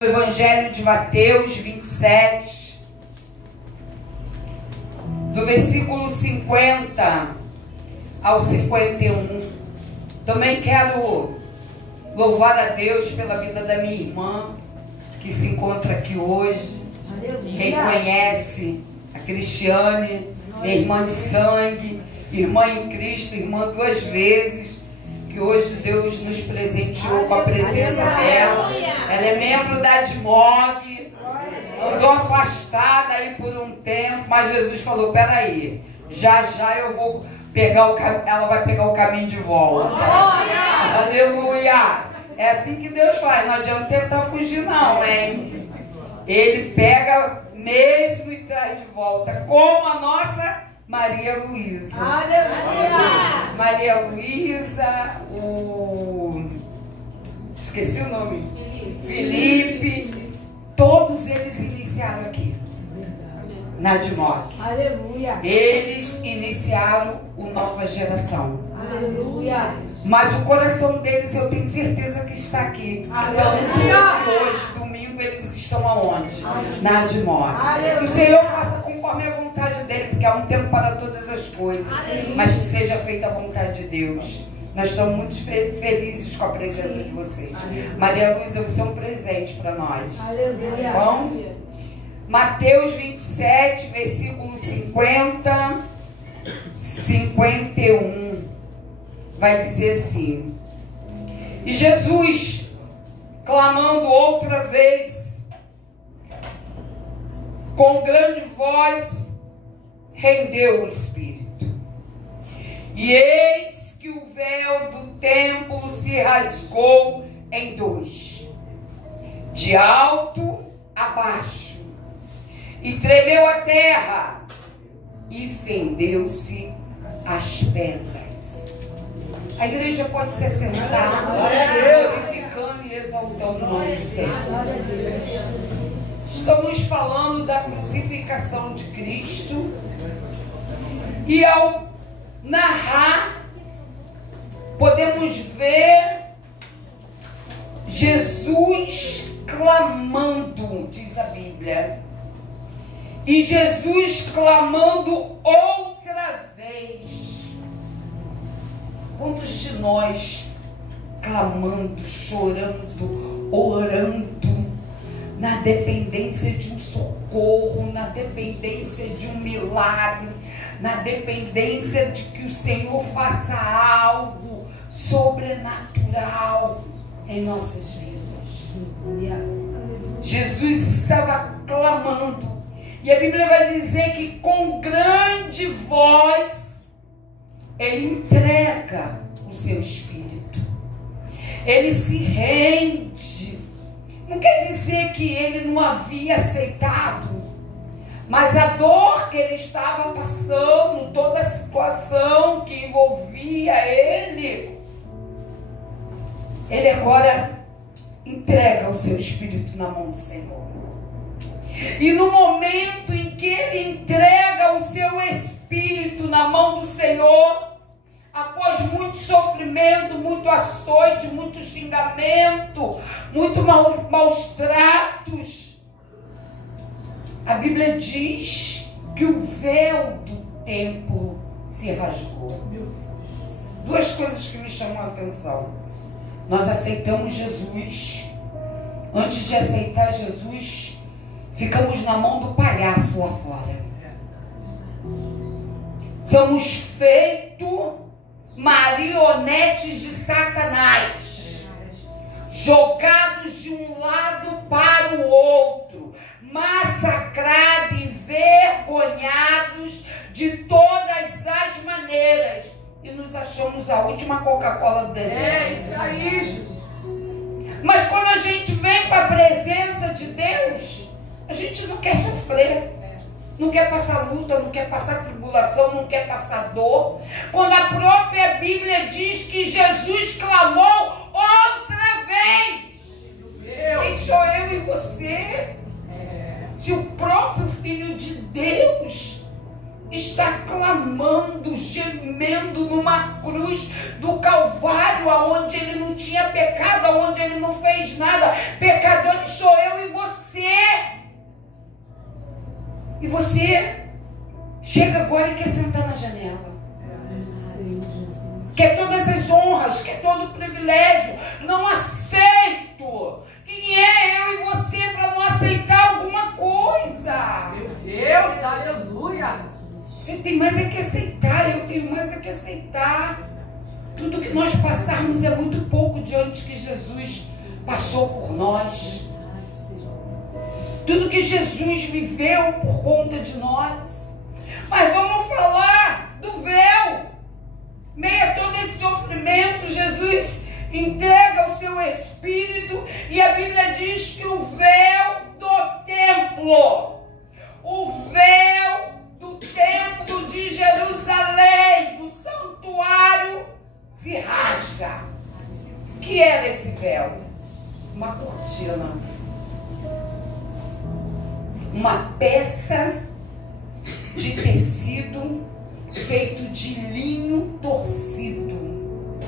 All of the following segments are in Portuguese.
Evangelho de Mateus 27, do versículo 50 ao 51. Também quero louvar a Deus pela vida da minha irmã, que se encontra aqui hoje. Aleluia. Quem conhece a Cristiane, minha irmã de sangue, irmã em Cristo, irmã duas vezes, que hoje Deus nos presenteou com a presença dela. Ela é membro da ADMOG, andou afastada aí por um tempo, mas Jesus falou: peraí, já eu vou pegar ela vai pegar o caminho de volta. Aleluia! É assim que Deus faz, não adianta tentar fugir não, hein? Ele pega mesmo e traz de volta, como a nossa Maria Luísa. Aleluia! Maria Luísa, esqueci o nome. Felipe, todos eles iniciaram aqui na ADMOG. Aleluia! Eles iniciaram o Nova Geração. Aleluia! Mas o coração deles eu tenho certeza que está aqui. Tanto hoje, domingo, eles estão aonde? Na ADMOG. Que o Senhor faça conforme a vontade dele, porque há um tempo para todas as coisas. Mas que seja feita a vontade de Deus. Nós estamos muito felizes com a presença de vocês. Maria Luísa, você é um presente para nós. Aleluia. Bom? Mateus 27, versículo 50, 51. Vai dizer assim: e Jesus, clamando outra vez, com grande voz, rendeu o Espírito. E eis que o véu do templo se rasgou em dois, de alto a baixo, e tremeu a terra, e fendeu-se as pedras. A igreja pode se assentar, glorificando e exaltando o nome do Senhor. Estamos falando da crucificação de Cristo, e ao narrar, podemos ver Jesus clamando, diz a Bíblia, e Jesus clamando outra vez. Quantos de nós clamando, chorando, orando, na dependência de um socorro, na dependência de um milagre, na dependência de que o Senhor faça algo sobrenatural em nossas vidas? Jesus estava clamando, e a Bíblia vai dizer que com grande voz ele entrega o seu espírito, ele se rende. Não quer dizer que ele não havia aceitado, mas a dor que ele estava passando, toda a situação que envolvia ele agora entrega o seu espírito na mão do Senhor. E no momento em que ele entrega o seu espírito na mão do Senhor, após muito sofrimento, muito açoite, muito xingamento, muito maus tratos, a Bíblia diz que o véu do templo se rasgou. Duas coisas que me chamam a atenção. Nós aceitamos Jesus. Antes de aceitar Jesus, ficamos na mão do palhaço lá fora. Somos feitos marionetes de Satanás, jogados de um lado para o outro, massacrados, envergonhados de todas as maneiras, e nos achamos a última Coca-Cola do deserto. É isso aí, Jesus. Mas quando a gente vem para a presença de Deus, a gente não quer sofrer, não quer passar luta, não quer passar tribulação, não quer passar dor. Quando a própria Bíblia diz que Jesus clamou outra vez. Quem sou eu e você? Se o próprio Filho de Deus está clamando, gemendo numa cruz do Calvário, aonde ele não tinha pecado, aonde ele não fez nada. Pecadores sou eu E você chega agora e quer sentar na janela. Quer todas as honras, quer todo o privilégio. Não aceito. Quem é eu e você para não aceitar alguma coisa? Meu Deus, aleluia. Você tem mais é que aceitar, eu tenho mais é que aceitar. Tudo que nós passarmos é muito pouco diante que Jesus passou por nós. Tudo que Jesus viveu por conta de nós. Mas vamos falar do véu. Meio a todo esse sofrimento, Jesus entrega o seu Espírito e a Bíblia diz que o véu do templo, o véu do templo de Jerusalém, do santuário, se rasga. O que era esse véu? Uma cortina. Uma peça de tecido feito de linho torcido,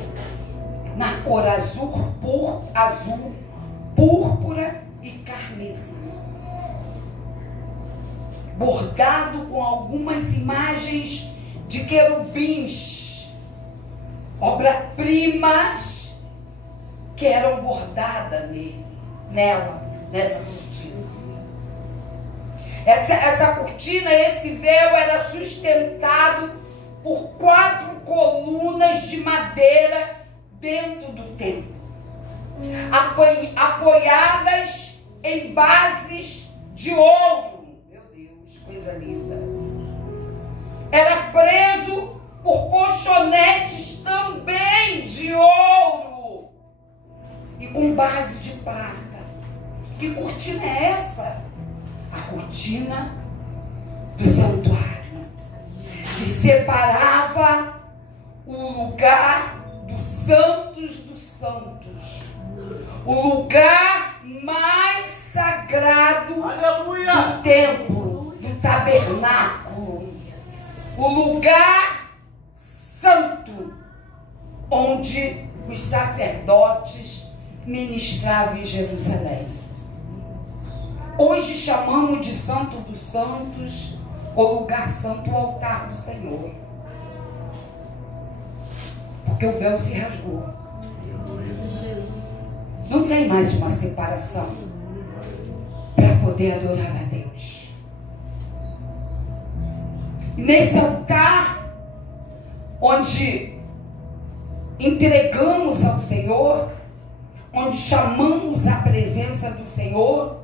na cor azul, púrpura e carmesim, bordado com algumas imagens de querubins, obras-primas que eram bordadas nessa cortina. Essa cortina, esse véu era sustentado por 4 colunas de madeira dentro do templo, apoiadas em bases de ouro. Meu Deus, coisa linda. Era preso por colchonetes também de ouro e com base de prata. Que cortina é essa? A cortina do santuário, que separava o lugar dos santos dos santos, o lugar mais sagrado, aleluia, do templo, do tabernáculo, o lugar santo, onde os sacerdotes ministravam em Jerusalém. Hoje chamamos de Santo dos Santos, o lugar santo, o altar do Senhor. Porque o véu se rasgou. Não tem mais uma separação para poder adorar a Deus. E nesse altar, onde entregamos ao Senhor, onde chamamos a presença do Senhor,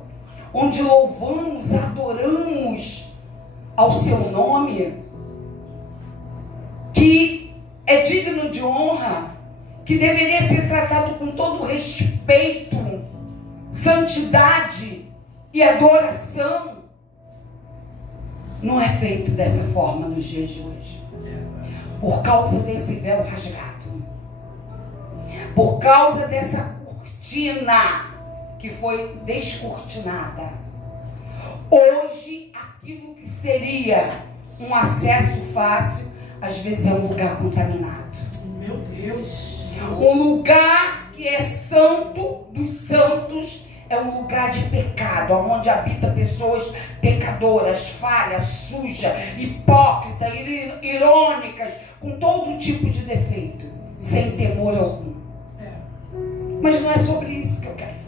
onde louvamos, adoramos ao seu nome, que é digno de honra, que deveria ser tratado com todo respeito, santidade e adoração, não é feito dessa forma nos dias de hoje. Por causa desse véu rasgado, por causa dessa cortina que foi descortinada. Hoje, aquilo que seria um acesso fácil, às vezes é um lugar contaminado. Meu Deus! Um lugar que é santo dos santos é um lugar de pecado, onde habita pessoas pecadoras, falhas, sujas, hipócritas, irônicas, com todo tipo de defeito, sem temor algum. Mas não é sobre isso que eu quero falar.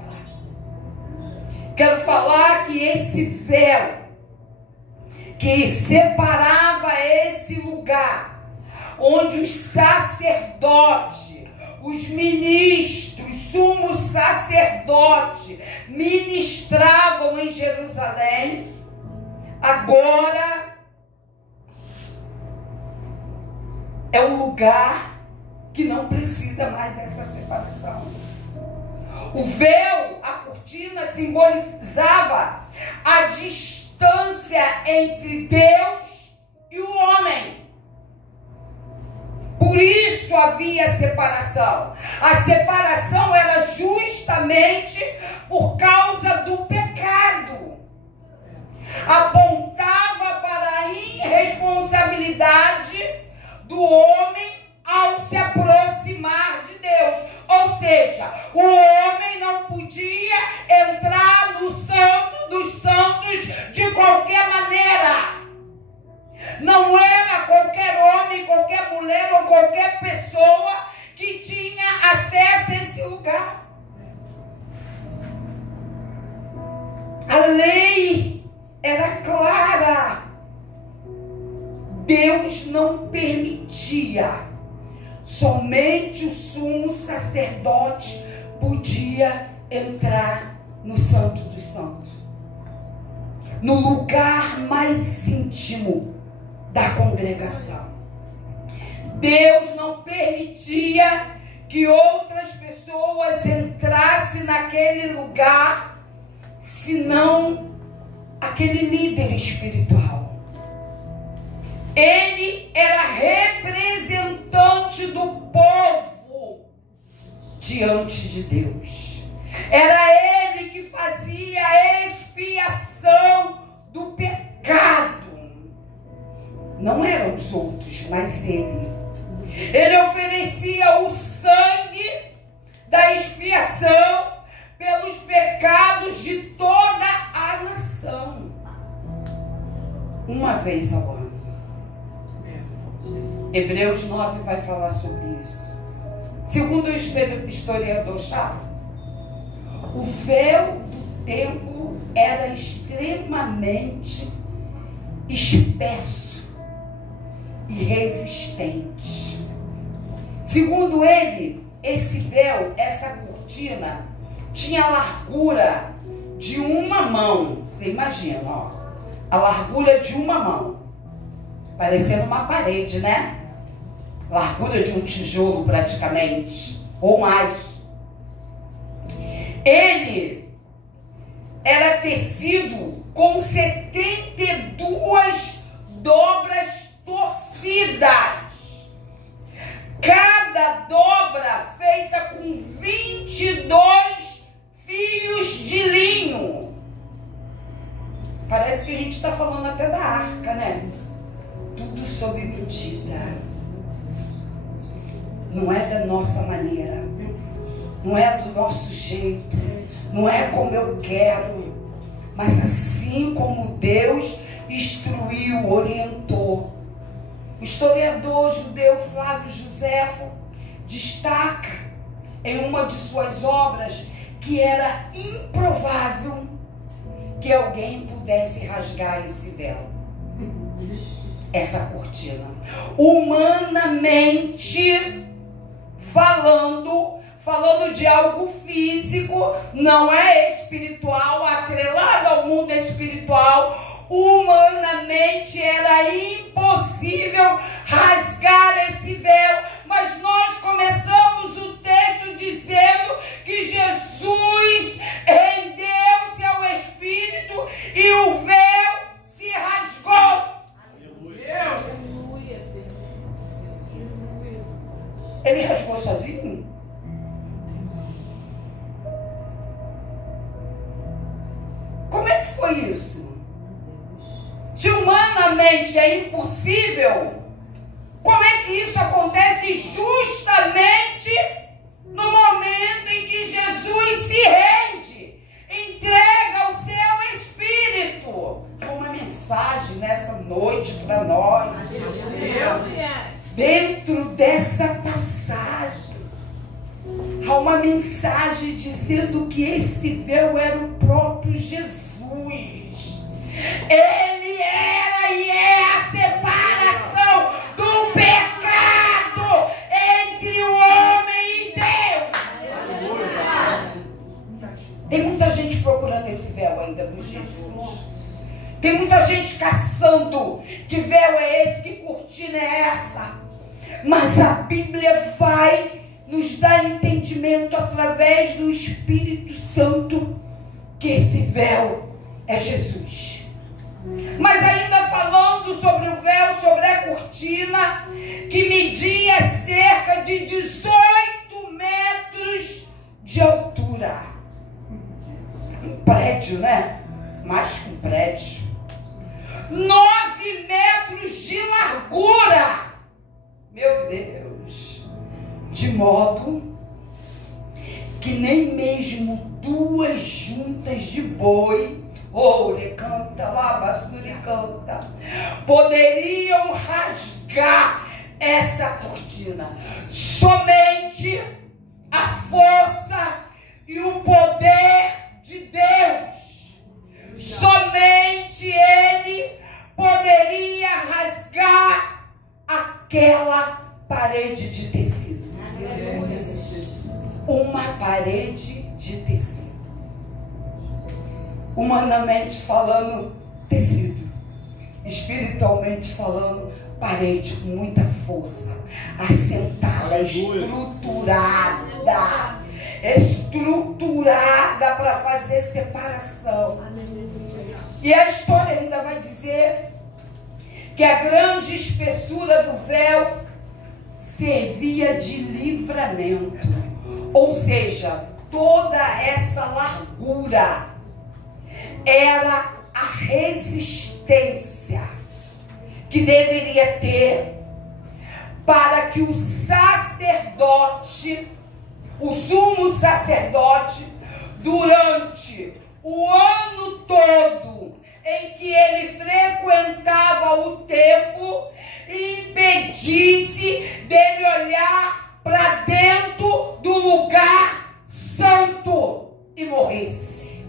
Quero falar que esse véu que separava esse lugar, onde os sacerdotes, os ministros, sumos sacerdotes ministravam em Jerusalém, agora é um lugar que não precisa mais dessa separação. O véu, a cortina, simbolizava a distância entre Deus e o homem. Por isso havia separação. A separação era justamente por causa do pecado. Apontava para a irresponsabilidade do homem ao se aproximar de Deus. Ou seja, o homem não podia entrar no santo dos santos de qualquer maneira. lei era clara. Deus não permitia. Somente o sumo sacerdote podia entrar no Santo dos Santos, no lugar mais íntimo da congregação. Deus não permitia que outras pessoas entrassem naquele lugar, senão aquele líder espiritual. Ele era representante do povo diante de Deus. Era ele que fazia a expiação do pecado. Não eram os outros, mas ele. Ele oferecia o sangue da expiação pelos pecados de toda a nação, uma vez ao ano. Hebreus 9 vai falar sobre isso. Segundo o historiador Chaves, o véu do templo era extremamente espesso e resistente. Segundo ele, esse véu, essa cortina, tinha a largura de uma mão. Você imagina, ó, a largura de uma mão, parecendo uma parede, né? Largura de um tijolo praticamente, ou mais. Ele era tecido com 72 dobras torcidas. Cada dobra feita com 22 fios de linho. Parece que a gente está falando até da arca, né? Tudo sob medida. Não é da nossa maneira, não é do nosso jeito, não é como eu quero, mas assim como Deus instruiu, orientou. O historiador judeu Flávio Joséfo destaca em uma de suas obras que era improvável que alguém pudesse rasgar esse véu, essa cortina. Humanamente falando de algo físico, não é espiritual, atrelado ao mundo espiritual, humanamente era impossível rasgar esse véu. Mas nós começamos o texto dizendo que Jesus rendeu-se ao Espírito e o véu se rasgou. Aleluia. Ele rasgou sozinho? Como é que foi isso? Se humanamente é impossível, como é que isso acontece justamente no momento em que Jesus se rende, entrega o seu Espírito? Uma mensagem nessa noite para nós. Dentro dessa passagem, há uma mensagem dizendo que esse véu era o próprio Jesus. Ele era e é a separação do pecado entre o homem e Deus. Tem muita gente procurando esse véu ainda dos Jesus. Tem muita gente caçando. Que véu é esse? Que cortina é essa? Mas a Bíblia vai nos dar entendimento através do Espírito Santo que esse véu é Jesus. Mas ainda falando sobre o véu, sobre a cortina, que media cerca de 18 metros de altura. Um prédio, né? Mais que um prédio. 9 metros de largura. Meu Deus. De modo que nem mesmo 2 juntas de boi, canta lá, basura canta, poderiam rasgar essa cortina. Somente a força e o poder de Deus, aquela parede de tecido. Uma parede de tecido. Humanamente falando, tecido. Espiritualmente falando, parede com muita força, assentada, estruturada para fazer separação. E a história ainda vai dizer que a grande espessura do véu servia de livramento, ou seja, toda essa largura era a resistência que deveria ter para que o sacerdote, o sumo sacerdote, durante o ano todo em que ele frequentava o templo, impedisse dele olhar para dentro do lugar santo e morresse.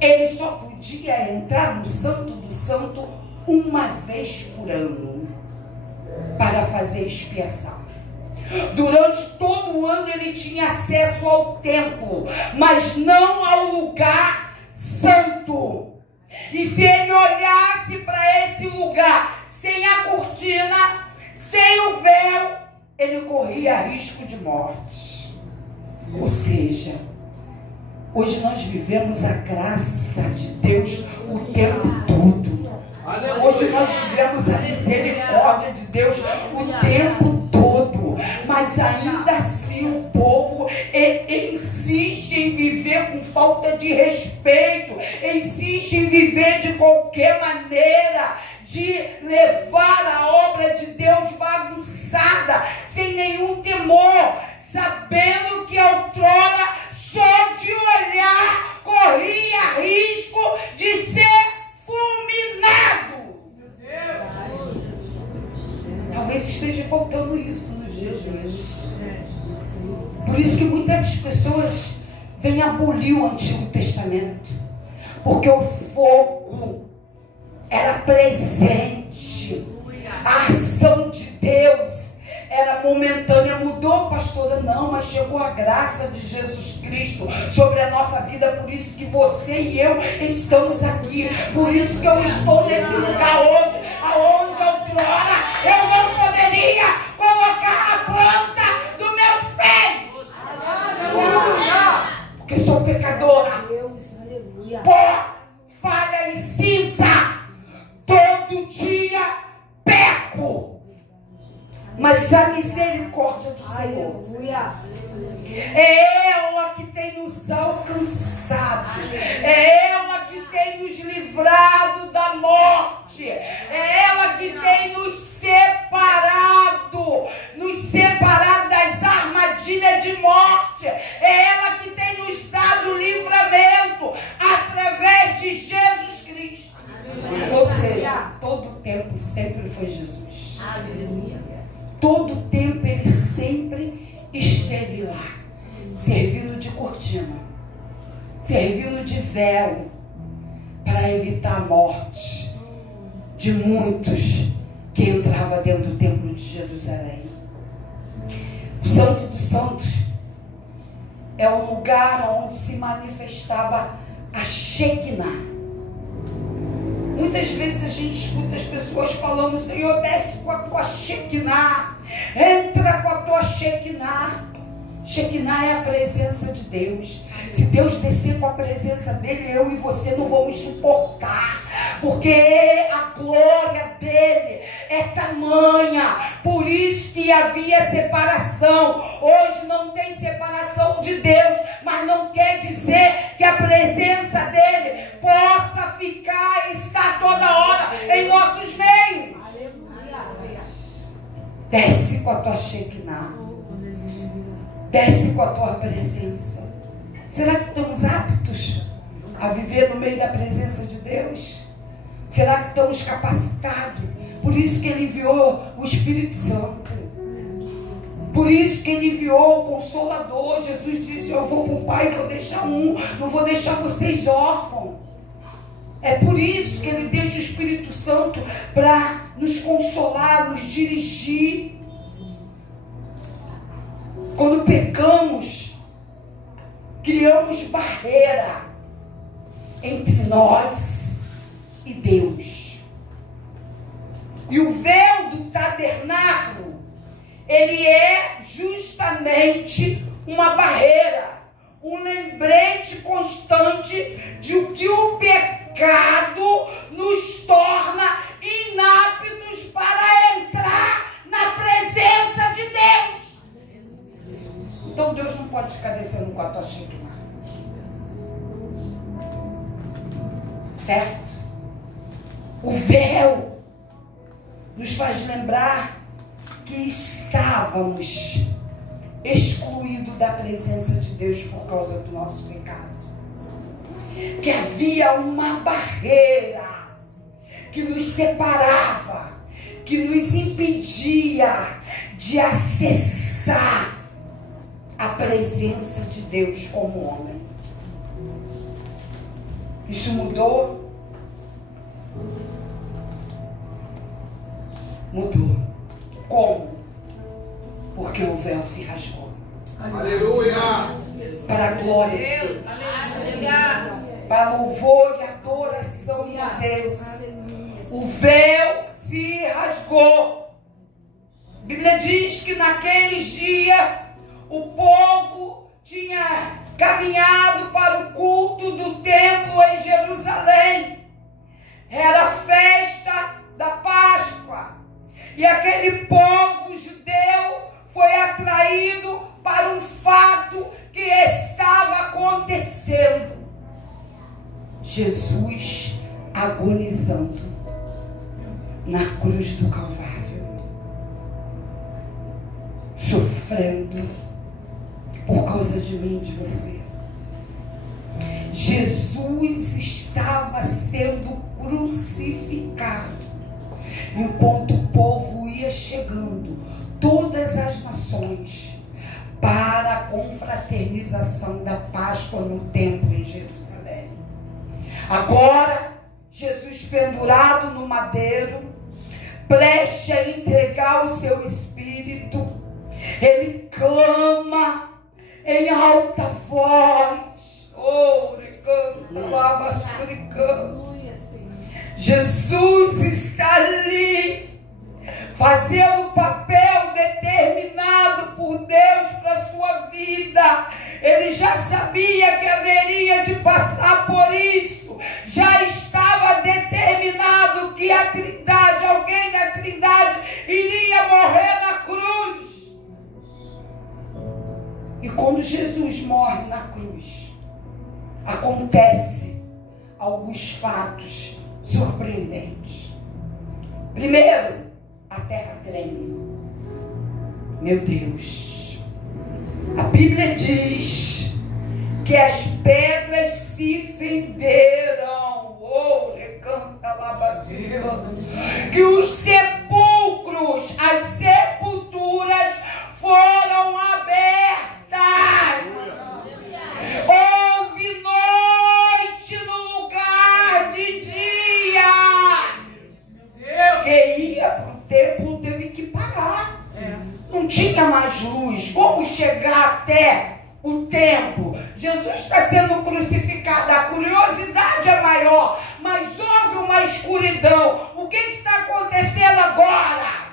Ele só podia entrar no Santo do Santo uma vez por ano para fazer expiação. Durante todo o ano ele tinha acesso ao templo, mas não ao lugar santo. E se ele olhasse para esse lugar sem a cortina, sem o véu, ele corria risco de morte. Ou seja, hoje nós vivemos a graça de Deus o tempo todo. Hoje nós vivemos a misericórdia de Deus o tempo todo. Mas ainda assim o povo insiste em viver com falta de respeito, insiste em viver de qualquer maneira, de levar a obra de Deus bagunçada, sem nenhum temor, sabendo que outrora só de olhar corria risco de ser fulminado. Talvez esteja faltando isso nos dias de hoje. Por isso que muitas pessoas vêm abolir o Antigo Testamento, porque o fogo era presente, a ação de Deus era momentânea. Mudou, pastora? Não, mas chegou a graça de Jesus Cristo sobre a nossa vida. Por isso que você e eu estamos aqui. Por isso que eu estou nesse lugar hoje, aonde outrora eu não poderia colocar a planta dos meus pés. Porque sou pecadora. Pó, falha e cinza. Todo dia peco. Mas a misericórdia do Senhor é ela que tem nos alcançado, é ela que tem nos livrado da morte, é ela que tem nos separado das armadilhas de morte, é ela que tem nos dado livramento através de Jesus Cristo. Ou seja, todo o tempo sempre foi Jesus. Todo o tempo ele sempre esteve lá, servindo de cortina, servindo de véu, para evitar a morte de muitos que entravam dentro do templo de Jerusalém. O Santo dos Santos é o lugar onde se manifestava a Shekinah. Muitas vezes a gente escuta as pessoas falando: Senhor, desce com a tua Shekinah, entra com a tua Shekinah. Shekinah é a presença de Deus. Se Deus descer com a presença dele, eu e você não vamos suportar, porque a glória dele é tamanha. Por isso que havia separação. Hoje não tem separação de Deus, mas não quer dizer que a presença dele possa ficar e estar toda hora em nossos meios. Desce com a tua Shekinah, desce com a tua presença. Será que estamos aptos a viver no meio da presença de Deus? Será que estamos capacitados? Por isso que ele enviou o Espírito Santo. Por isso que ele enviou o Consolador. Jesus disse: eu vou para o Pai e vou deixar um, não vou deixar vocês órfãos. É por isso que Ele deixa o Espírito Santo para nos consolar, nos dirigir. Quando pecamos, criamos barreira entre nós e Deus. E o véu do tabernáculo, ele é justamente uma barreira, um lembrete constante de que o pecado nos torna inaptos para entrar na presença de Deus. Então Deus não pode ficar descendo com a tua Shekinah. Certo? O véu nos faz lembrar que estávamos excluídos da presença de Deus por causa do nosso pecado. Que havia uma barreira que nos separava, que nos impedia de acessar a presença de Deus como homem. Isso mudou? Mudou. Como? Porque o véu se rasgou. Aleluia! Para a glória de Deus. Aleluia. Para louvor e adoração de Deus. O véu se rasgou. A Bíblia diz que naqueles dias o povo tinha caminhado para o culto do templo em Jerusalém. Era a festa da Páscoa. E aquele povo judeu foi atraído para um fato que estava acontecendo. Jesus agonizando na cruz do Calvário, sofrendo por causa de mim e de você. Jesus estava sendo crucificado. Enquanto o povo ia chegando, todas as nações, para a confraternização da Páscoa no templo em Jerusalém. Agora, Jesus pendurado no madeiro, prestes a entregar o seu espírito, ele clama em alta voz. Oh, recanta, lava, suricanta. Jesus está ali, fazendo o papel determinado por Deus para a sua vida. Ele já sabia que haveria de passar por isso. Já estava determinado que a Trindade, alguém da Trindade, iria morrer na cruz. E quando Jesus morre na cruz, acontece alguns fatos surpreendentes. Primeiro, a terra treme. Meu Deus. A Bíblia diz que as pedras se fenderam. Oh, recanta lá, que os sepulcros, as sepulturas foram abertas. Houve noite no lugar de dia. Quem ia para o templo teve que parar. Não tinha mais luz. Como chegar até o templo? Jesus está sendo crucificado. A curiosidade é maior, mas houve uma escuridão. O que está acontecendo agora?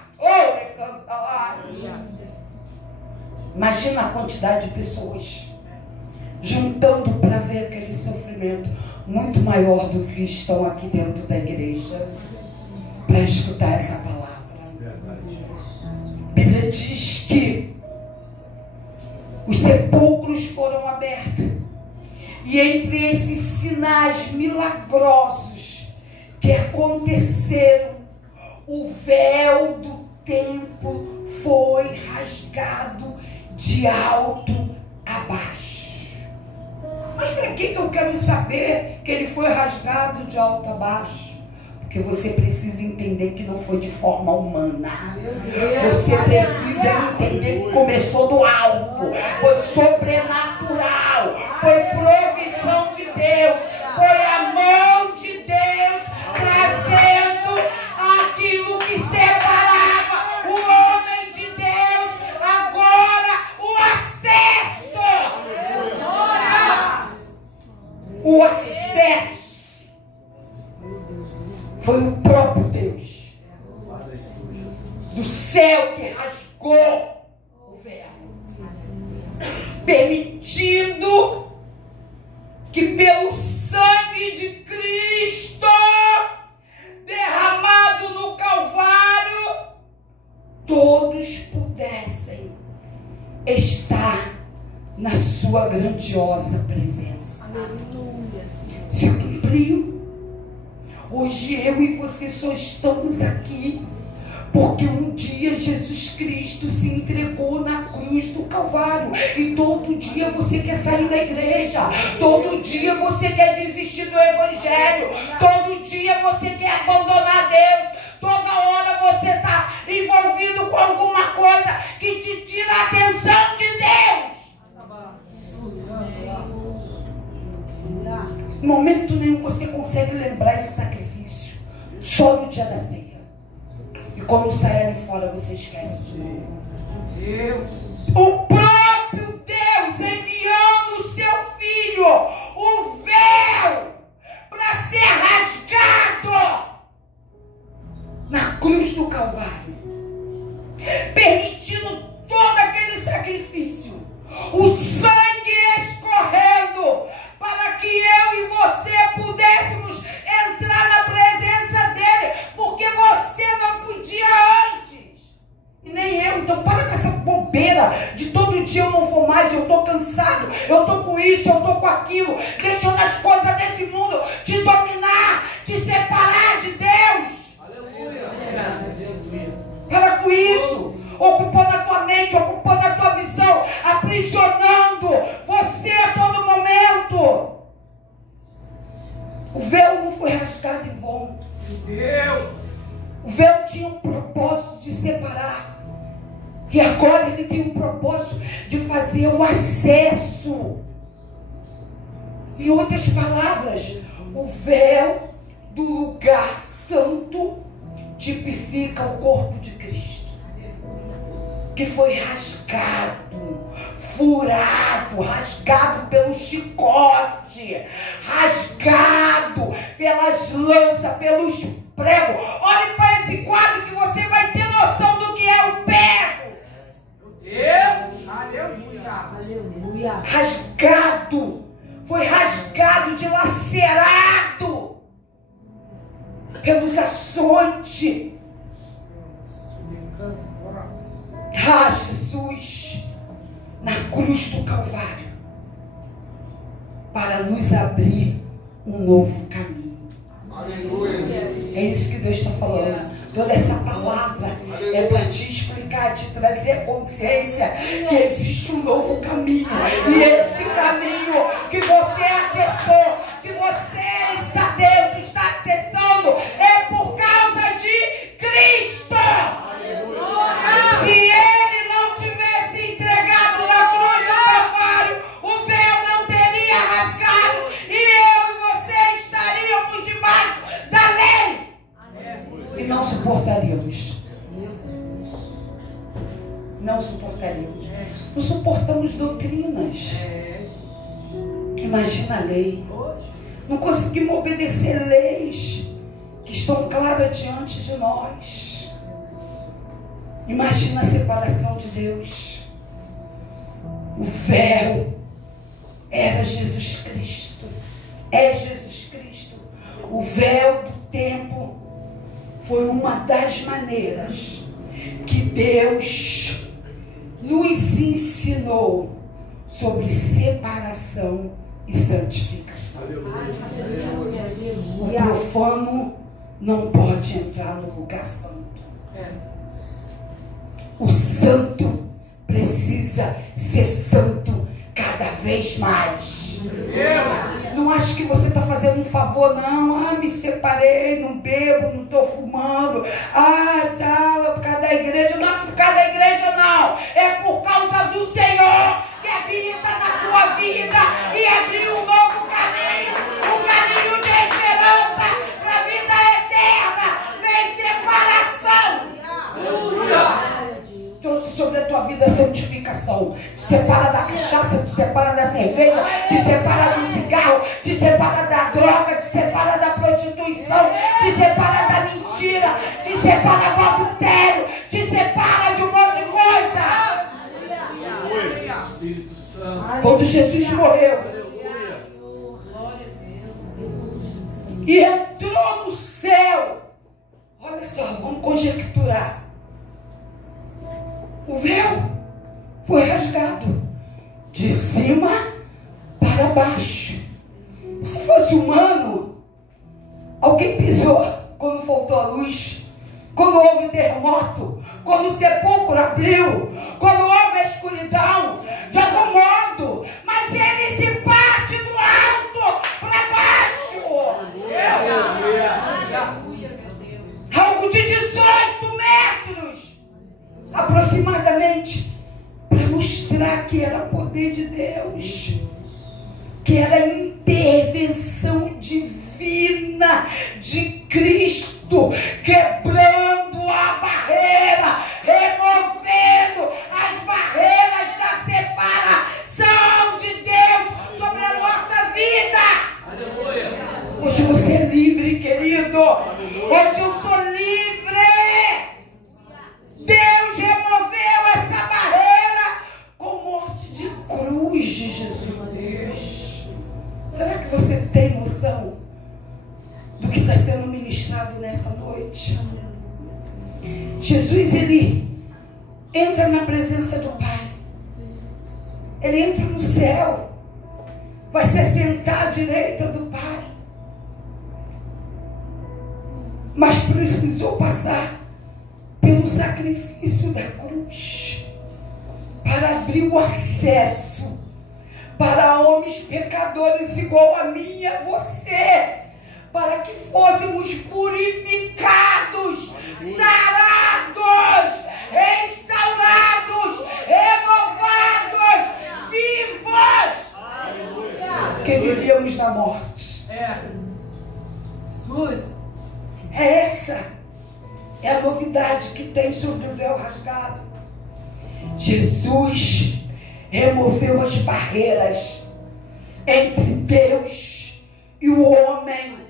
Imagina a quantidade de pessoas juntando para ver aquele sofrimento muito maior do que estão aqui dentro da igreja para escutar essa palavra. A Bíblia diz que os sepulcros foram abertos, e entre esses sinais milagrosos que aconteceram, o véu do templo foi rasgado de alto a baixo. Mas para que eu quero saber que ele foi rasgado de alto a baixo? Porque você precisa entender que não foi de forma humana. Você precisa entender que começou do alto. Foi sobrenatural. Foi provisão de Deus. Foi a mão de Deus. o acesso foi o próprio Deus do céu que rasgou o véu, permitindo que pelo sangue de Cristo derramado no Calvário, todos pudessem estar na sua grandiosa presença. Se cumpriu. Hoje eu e você só estamos aqui porque um dia Jesus Cristo se entregou na cruz do Calvário. E todo dia você quer sair da igreja, todo dia você quer desistir do Evangelho, todo dia você quer abandonar Deus, toda hora você está envolvido com alguma coisa que te tira a atenção de Deus. Em momento nenhum você consegue lembrar esse sacrifício, só no dia da ceia. E quando sai ali fora, você esquece de novo. O próprio Deus enviando o seu Filho, o véu, para ser rasgado na cruz do Calvário, permitindo todo aquele sacrifício, o sangue escorrendo, para que eu e você pudéssemos entrar na presença dele, porque você não podia antes, e nem eu. Então para com essa bobeira de todo dia eu não vou mais, eu estou cansado, eu estou com isso, eu estou com aquilo, deixando as coisas desse mundo te dominar, te separar de Deus. Aleluia. Para com isso, ocupando a tua mente, ocupando a tua visão, aprisionando você a todo momento. O véu não foi rasgado em vão. O véu tinha um propósito de separar. E agora ele tem um propósito de fazer o acesso. Em outras palavras, o véu do lugar santo tipifica o corpo de Cristo, que foi rasgado, furado, rasgado pelo chicote, rasgado pelas lanças, pelos pregos. Olhe para esse quadro que você vai ter noção do que é o prego. Deus, aleluia, aleluia. Rasgado, foi rasgado, dilacerado pelos açoites. Jesus na cruz do Calvário para nos abrir um novo caminho. Aleluia. É isso que Deus está falando. Toda essa palavra é para te explicar, te trazer consciência que existe um novo caminho. E esse caminho que você acessou, que você está dentro, está acessando, é por causa de Cristo. Se ele não tivesse entregado na cruz do Calvário, o véu não teria rasgado e eu e você estaríamos debaixo da lei. E não suportaríamos. Não suportaríamos. Não suportamos doutrinas. Imagina a lei. Não conseguimos obedecer leis que estão claras diante de nós. Imagina a separação de Deus. O véu era Jesus Cristo. É Jesus Cristo. O véu do templo foi uma das maneiras que Deus nos ensinou sobre separação e santificação. O profano não pode entrar no lugar santo. O santo precisa ser santo cada vez mais. Não acho que você está fazendo um favor, não. Me separei, não bebo, não estou fumando. Tá, por causa da igreja. Não é por causa da igreja, não. É por causa do Senhor que habita na tua vida e abriu um novo caminho, um caminho de esperança para a vida eterna. Vem separação. Trouxe sobre a tua vida a santificação. Te separa da cachaça, te separa da cerveja, te separa do cigarro, te separa destruição, te separa da mentira, te separa do adultério, te separa de um monte de coisa. Espírito Santo. Quando Jesus morreu e entrou no céu, olha só, vamos conjecturar. O véu foi rasgado de cima para baixo. Se fosse humano, alguém pisou quando faltou a luz, quando houve terremoto, quando o sepulcro abriu, quando houve a escuridão, de algum modo, mas ele se parte do alto para baixo. Algo de 18 metros, aproximadamente, para mostrar que era poder de Deus, que era a intervenção divina de Cristo, quebrando a barreira, removendo as barreiras da separação de Deus sobre a nossa vida. Aleluia. Hoje você é livre, querido. Hoje eu sou livre. Deus removeu essa barreira com morte de cruz de Jesus. Será que você tem noção do que está sendo ministrado nessa noite? Jesus, ele entra na presença do Pai. Ele entra no céu. Vai se assentar à direita do Pai. Mas precisou passar pelo sacrifício da cruz para abrir o acesso para homens pecadores igual a mim e a você, para que fôssemos purificados, sarados, restaurados, renovados, vivos, porque vivíamos na morte. Jesus, essa é a novidade que tem sobre o véu rasgado. Jesus removeu as barreiras entre Deus e o homem.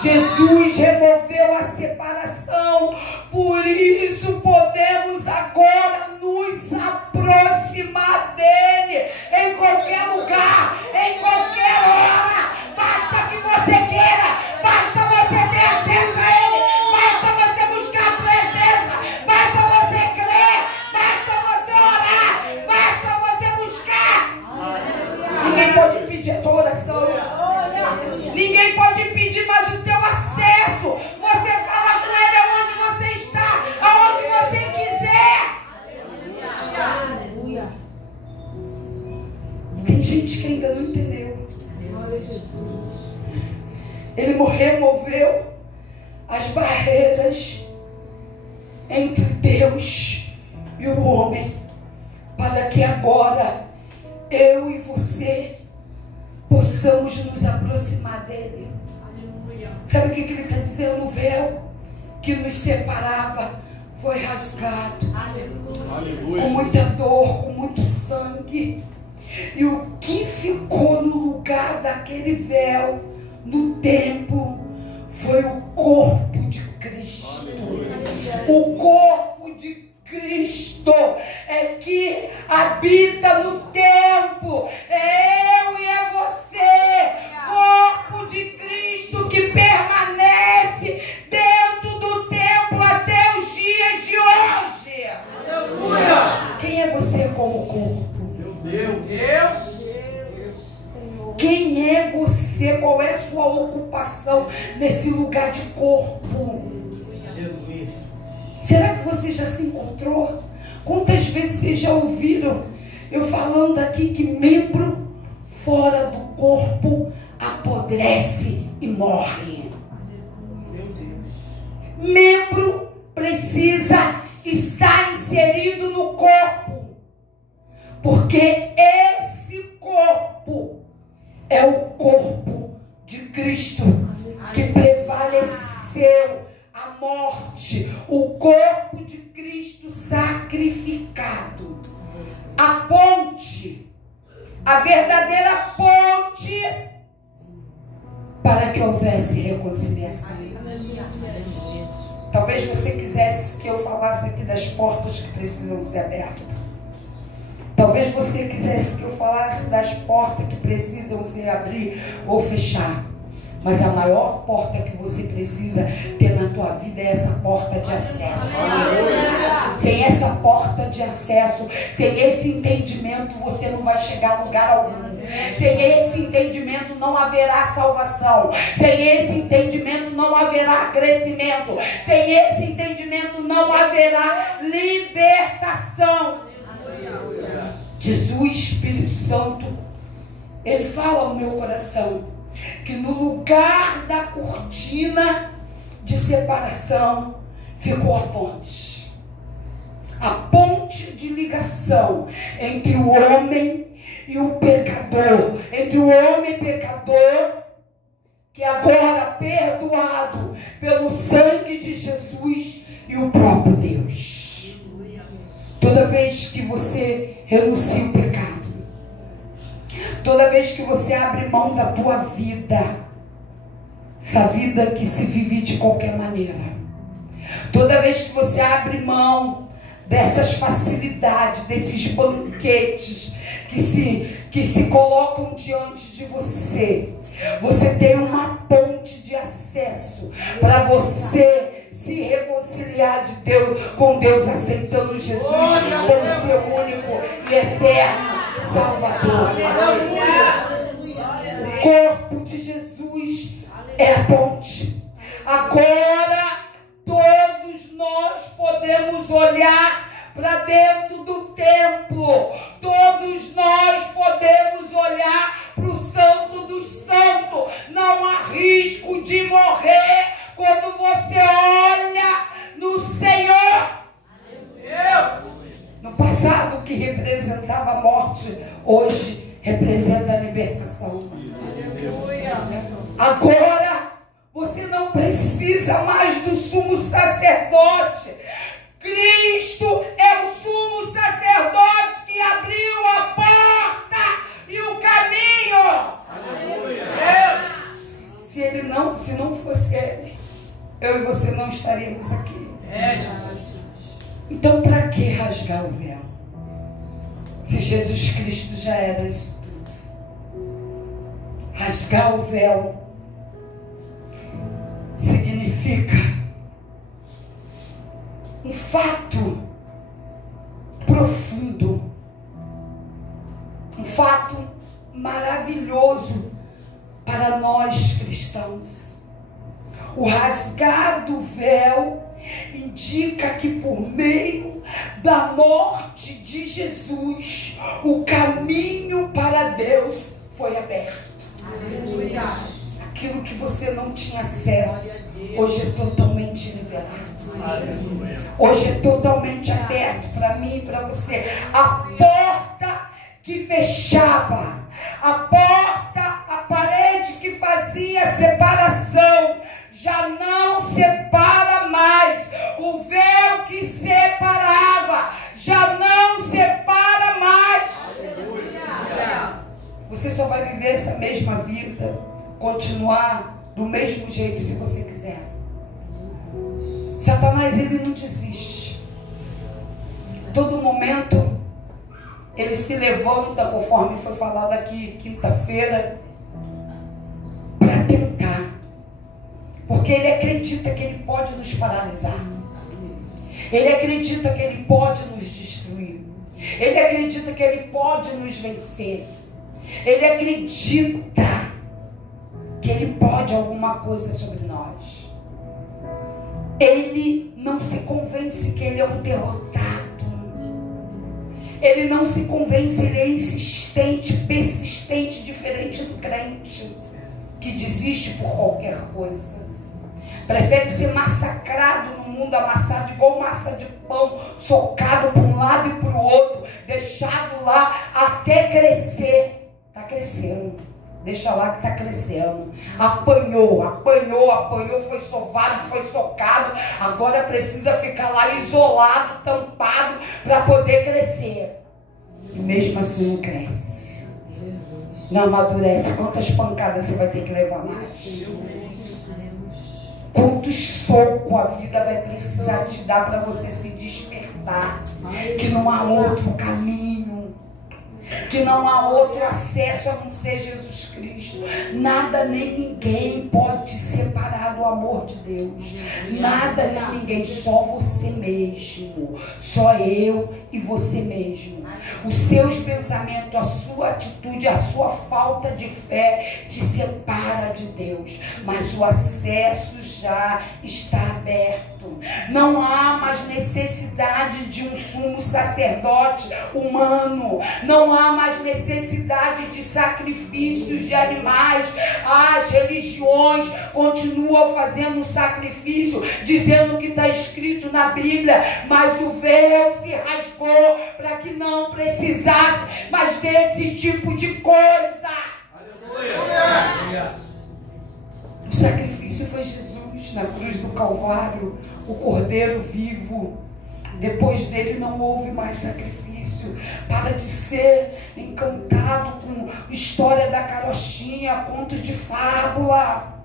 Jesus removeu a separação. Por isso podemos agora nos aproximar dele em qualquer lugar, em qualquer hora. Basta que você queira, basta você ter acesso a ele, basta você buscar a presença, basta você crer, basta você orar, basta você buscar. Ninguém pode impedir a tua oração. Ninguém pode impedir mais o teu acesso. Você fala com ele aonde você está, aonde você quiser. Tem gente que ainda não entendeu. Ele removeu as barreiras entre Deus e o homem, para que agora eu e você possamos nos aproximar dele. Sabe o que ele está dizendo? O véu que nos separava foi rasgado. Aleluia. Com muita dor, com muito sangue. E o que ficou no lugar daquele véu no templo foi o corpo de Cristo. O corpo de Cristo é que habita no templo. É eu e é você. Corpo de Cristo que permanece dentro do templo até os dias de hoje. Aleluia. Quem é você como corpo? Meu Deus. Quem é você? Qual é a sua ocupação nesse lugar de corpo? Aleluia. Será que você já se encontrou? Quantas vezes vocês já ouviram eu falando aqui que membro fora do corpo apodrece e morre? Meu Deus. Membro precisa estar inserido no corpo, porque esse corpo é o corpo de Cristo que prevaleceu a morte, o corpo de Cristo sacrificado. A ponte, a verdadeira ponte para que houvesse reconciliação. Talvez você quisesse que eu falasse aqui das portas que precisam ser abertas. Talvez você quisesse que eu falasse das portas que precisam se abrir ou fechar. Mas a maior porta que você precisa ter na tua vida é essa porta de acesso. Sem essa porta de acesso, sem esse entendimento, você não vai chegar a lugar algum. Sem esse entendimento não haverá salvação. Sem esse entendimento não haverá crescimento. Sem esse entendimento não haverá libertação. Jesus, Espírito Santo, Ele fala ao meu coração que no lugar da cortina de separação ficou a ponte. A ponte de ligação entre o homem e o pecador. Entre o homem pecador, que agora perdoado pelo sangue de Jesus, e o próprio Deus. Toda vez que você renuncia o pecado, toda vez que você abre mão da tua vida, essa vida que se vive de qualquer maneira, toda vez que você abre mão dessas facilidades, desses banquetes que se colocam diante de você, você tem uma ponte de acesso para você se reconciliar com Deus, aceitando Jesus como seu único e eterno Salvador. O corpo de Jesus é a ponte. Agora todos nós podemos olhar para dentro do templo. Todos nós podemos olhar para o Santo dos Santos. Não há risco de morrer quando você olha no Senhor. No passado, o que representava a morte, hoje representa a libertação. Agora, você não precisa mais do sumo sacerdote. Cristo é o sumo sacerdote que abriu a porta e o caminho. Se não fosse Ele, eu e você não estaríamos aqui. Então, para que rasgar o véu? Se Jesus Cristo já era isso tudo. Rasgar o véu significa um fato profundo, um fato maravilhoso para nós cristãos. O rasgar do véu indica que por meio da morte de Jesus, o caminho para Deus foi aberto. Aleluia. Aquilo que você não tinha acesso, hoje é totalmente liberado. Aleluia. Hoje é totalmente aberto para mim e para você. A porta que fechava, a porta, a parede que fazia separação, já não separa mais. O véu que separava já não separa mais. Aleluia. Você só vai viver essa mesma vida, continuar do mesmo jeito se você quiser. Satanás, ele não desiste. Todo momento ele se levanta, conforme foi falado aqui quinta-feira, para tentar. Porque ele acredita que ele pode nos paralisar. Ele acredita que ele pode nos destruir. Ele acredita que ele pode nos vencer. Ele acredita que ele pode alguma coisa sobre nós. Ele não se convence que ele é um derrotado. Ele não se convence, ele é insistente, persistente, diferente do crente que desiste por qualquer coisa. Prefere ser massacrado no mundo, amassado igual massa de pão, socado para um lado e para o outro, deixado lá até crescer. Está crescendo. Deixa lá que está crescendo. Apanhou, foi sovado, foi socado. Agora precisa ficar lá isolado, tampado, para poder crescer. E mesmo assim não cresce. não amadurece, quantas pancadas você vai ter que levar mais? Quantos socos a vida vai precisar te dar para você se despertar? Que não há outro caminho, que não há outro acesso a não ser Jesus Cristo. Nada nem ninguém pode te separar do amor de Deus. Nada nem ninguém, só você mesmo. Só eu e você mesmo. Os seus pensamentos, a sua atitude, a sua falta de fé te separa de Deus. Mas o acesso já está aberto. Não há mais necessidade de um sumo sacerdote humano. Não há mais necessidade de sacrifícios de animais. As religiões continuam fazendo sacrifício, dizendo que está escrito na Bíblia, mas o véu se rasgou para que não precisasse mais desse tipo de coisa. Aleluia! O sacrifício foi Jesus na cruz do Calvário, o Cordeiro vivo. Depois dele não houve mais sacrifício. Para de ser encantado com história da carochinha, contos de fábula.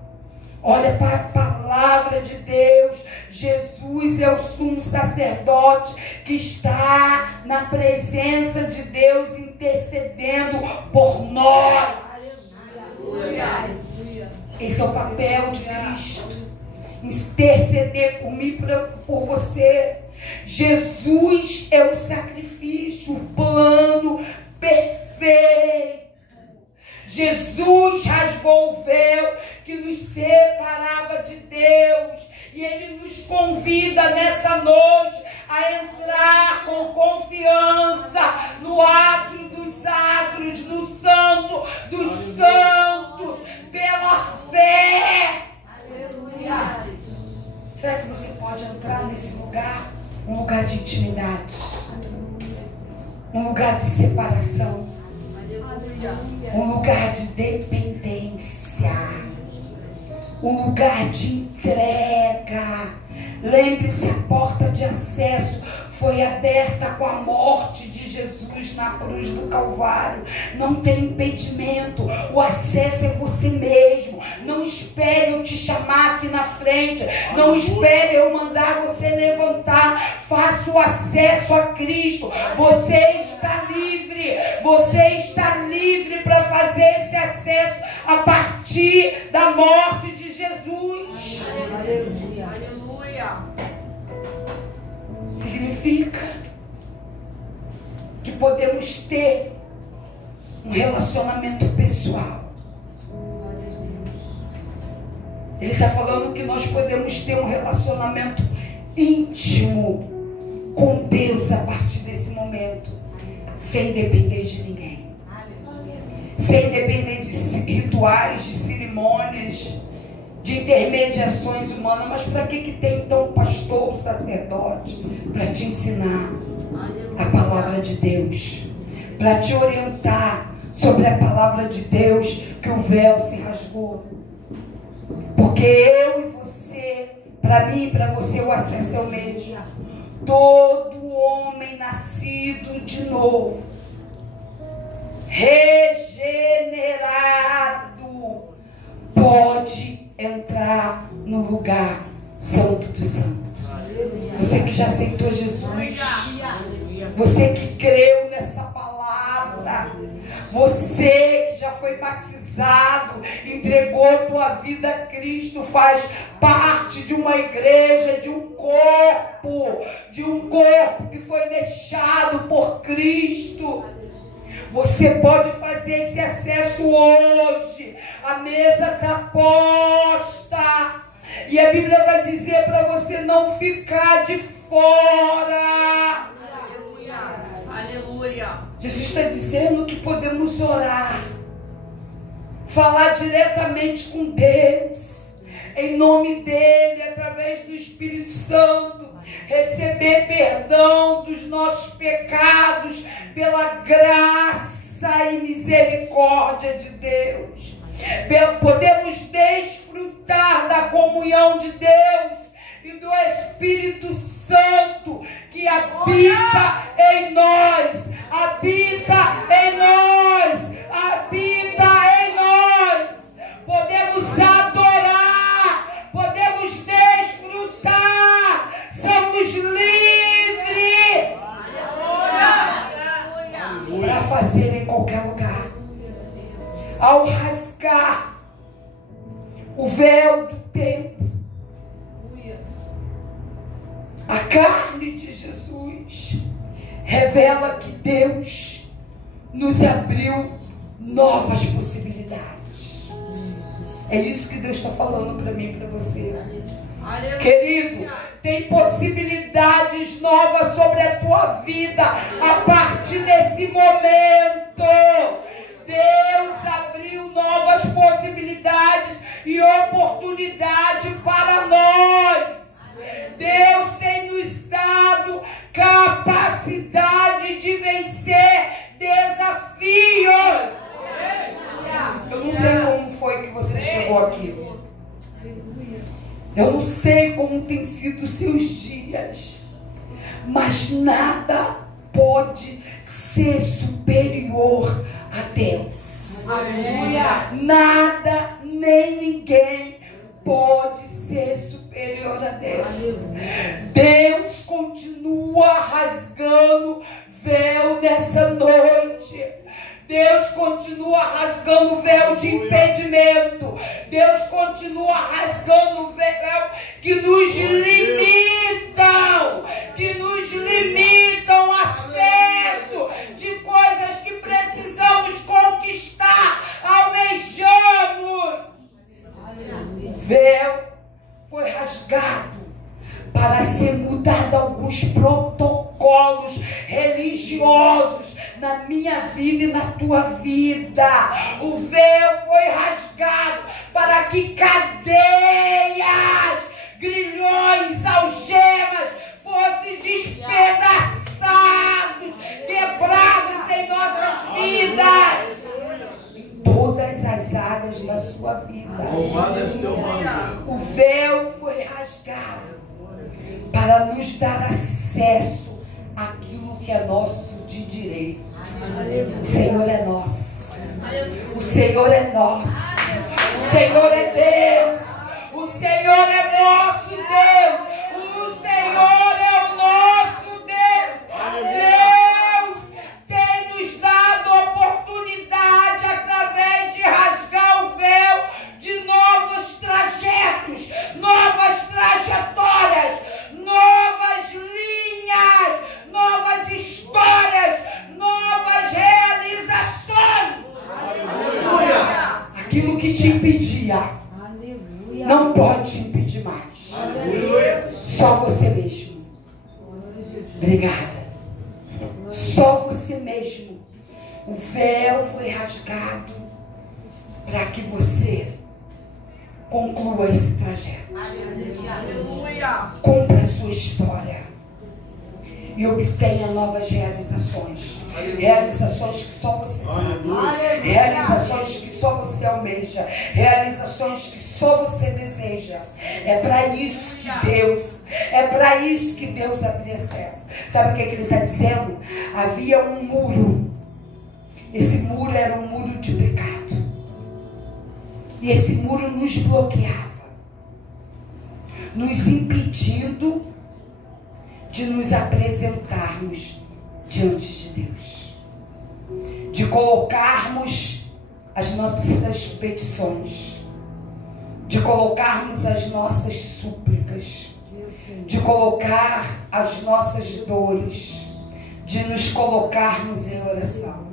Olha para a palavra de Deus. Jesus é o sumo sacerdote que está na presença de Deus intercedendo por nós. Esse é o papel de Cristo. Interceder por mim, por você. Jesus é o sacrifício, o plano perfeito. Jesus rasgou o véu que nos separava de Deus. E Ele nos convida nessa noite a entrar com confiança no átrio dos átrios, no santo dos santos, pela fé. Aleluia! Será que você pode entrar nesse lugar? Um lugar de intimidade, um lugar de separação, um lugar de dependência, um lugar de entrega. Lembre-se, a porta de acesso foi aberta com a morte de Jesus na cruz do Calvário. Não tem impedimento. O acesso é você mesmo. Não espere eu te chamar aqui na frente. Não espere eu mandar você levantar. Faça o acesso a Cristo. Você está livre. Você está livre para fazer esse acesso a partir da morte de Jesus. Aleluia. Significa que podemos ter um relacionamento pessoal. Ele está falando que nós podemos ter um relacionamento íntimo com Deus a partir desse momento, sem depender de ninguém, sem depender de rituais, de cerimônias, de intermediações humanas. Mas para que tem então o pastor, o sacerdote? Para te ensinar a palavra de Deus, para te orientar sobre a palavra de Deus, que o véu se rasgou. Porque eu e você, para mim e para você, o acesso é o mesmo. Todo homem nascido de novo, regenerado, pode entrar no lugar santo do santo. Você que já aceitou Jesus, você que creu nessa palavra, você que já foi batizado, entregou a tua vida a Cristo, faz parte de uma igreja, de um corpo que foi deixado por Cristo. Você pode fazer esse acesso hoje. A mesa está posta. E a Bíblia vai dizer para você não ficar de fora. Aleluia. Aleluia. Jesus está dizendo que podemos orar, falar diretamente com Deus, em nome dEle, através do Espírito Santo, receber perdão dos nossos pecados pela graça e misericórdia de Deus. Podemos desfrutar da comunhão de Deus e do Espírito Santo que habita em nós, habita em nós, habita podemos adorar, podemos desfrutar, somos livres para fazer em qualquer lugar. Ao rasgar o véu do templo, a carne de Jesus revela que Deus nos abriu novas possibilidades. É isso que Deus está falando para mim e para você. Querido, tem possibilidades novas sobre a tua vida a partir desse momento. Deus abriu novas possibilidades e oportunidade para nós. Deus tem nos dado capacidade de vencer desafios. Eu não sei como foi que você chegou aqui. Eu não sei como tem sido os seus dias. Mas nada pode ser superior a Deus. Aleluia. Nada nem ninguém pode ser superior a Deus. Deus continua rasgando véu nessa noite. Deus continua rasgando véu de impedimento. Deus continua rasgando véu que nos limitam acesso de coisas que precisamos conquistar, almejamos. Véu foi rasgado para ser mudado alguns protocolos religiosos na minha vida e na tua vida. O véu foi rasgado para que cadeias, grilhões, algemas fossem despedaçados, quebrados em nossas vidas. Em todas as áreas da sua vida. O véu foi rasgado para nos dar acesso àquilo que é nosso de direito. O Senhor é nosso. O Senhor é nosso. O Senhor é Deus. O Senhor é nosso Deus. O Senhor é o nosso Deus. Deus tem nos dado oportunidade através de rasgar o véu de novos trajetos, novas trajetórias, novas linhas, novas histórias, novas realizações. Aleluia. Aquilo que te impedia não pode te impedir mais. Aleluia. Só você mesmo. Obrigada. Só você mesmo. O véu foi rasgado para que você conclua esse trajeto. Aleluia. Cumpra a sua história e obtenha novas realizações. Realizações que só você sabe. Realizações que só você almeja. Realizações que só você deseja. É para isso que Deus abriu acesso. Sabe o que ele está dizendo? Havia um muro. Esse muro era um muro de pecado. E esse muro nos bloqueava, nos impedindo de nos apresentarmos diante de Deus, de colocarmos as nossas petições, de colocarmos as nossas súplicas, de colocar as nossas dores, de nos colocarmos em oração.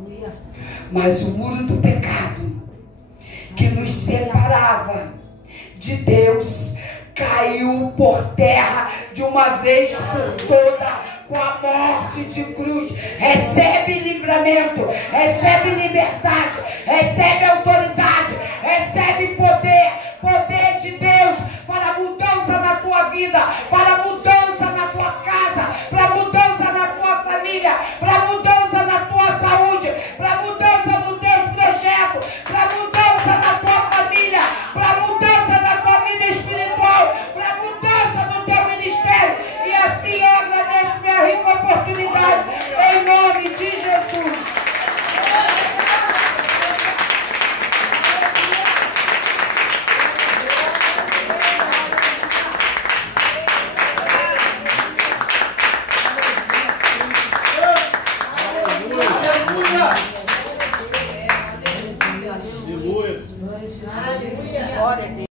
Mas o muro do pecado que nos separava de Deus caiu por terra de uma vez por toda com a morte de cruz. Recebe livramento, recebe liberdade, recebe autoridade, recebe poder